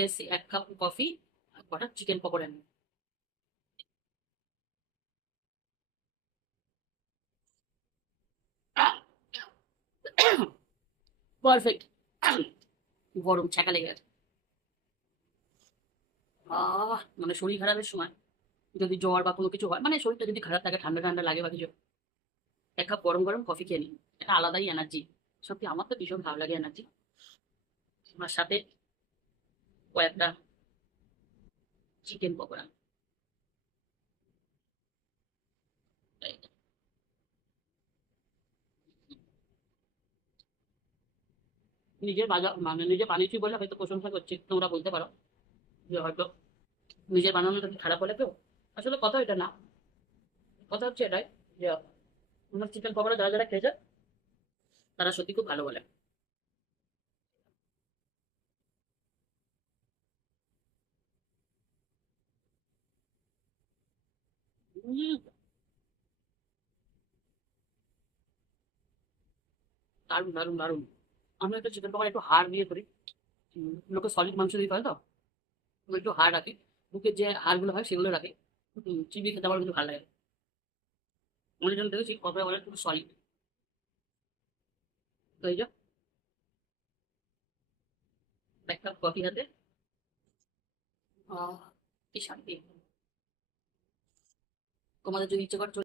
এসেছি 1 cup coffee আর কটা chicken pakora নিয়ে। পারফেক্ট। গরম ছ্যাঁকা লেগে গেছে। মানে শরীর খারাপের সময় যদি জ্বর বা কোনো কিছু হয়, মানে শরীরটা যদি খারাপ থাকে, ঠান্ডা ঠান্ডা লাগে বা কিছু, 1 কাপ গরম গরম কফি খেয়ে নিই। একটা আলাদাই এনার্জি। সত্যি আমার তো ভীষণ ভালো লাগে এনার্জি। আমার সাথে কয়েকটা চিকেন পকোড়া। নিজের মানে নিজে বানিয়েছি বলে হয়তো প্রশংসা করছি, তোমরা বলতে পারো যে হয়তো নিজের বানানোটা কি খারাপ হলে কেউ। আসলে কথা এটা না, কথা হচ্ছে এটাই যে আমার চিকেন পকোড়া যারা যারা খেয়েছে তারা সত্যি খুব ভালো বলে। উম, দারুণ দারুণ দারুণ। আমি একটা চিকেন পকোড়া একটু হাড় দিয়ে করি। লোকে সলিড মাংস দিয়ে করে তো, আমি একটু হাড় রাখি। বুকের যে হাড়গুলো হয় সেগুলো রাখি। চিবিয়ে খেতে আমার কিন্তু ভালো লাগে। অনেকজন দেখেছি পকোড়া বলে একটু সলিড। তো এই যে 1 কাপ কফি হাতে, আহ কি শান্তি। তোমাদের যদি ইচ্ছে করে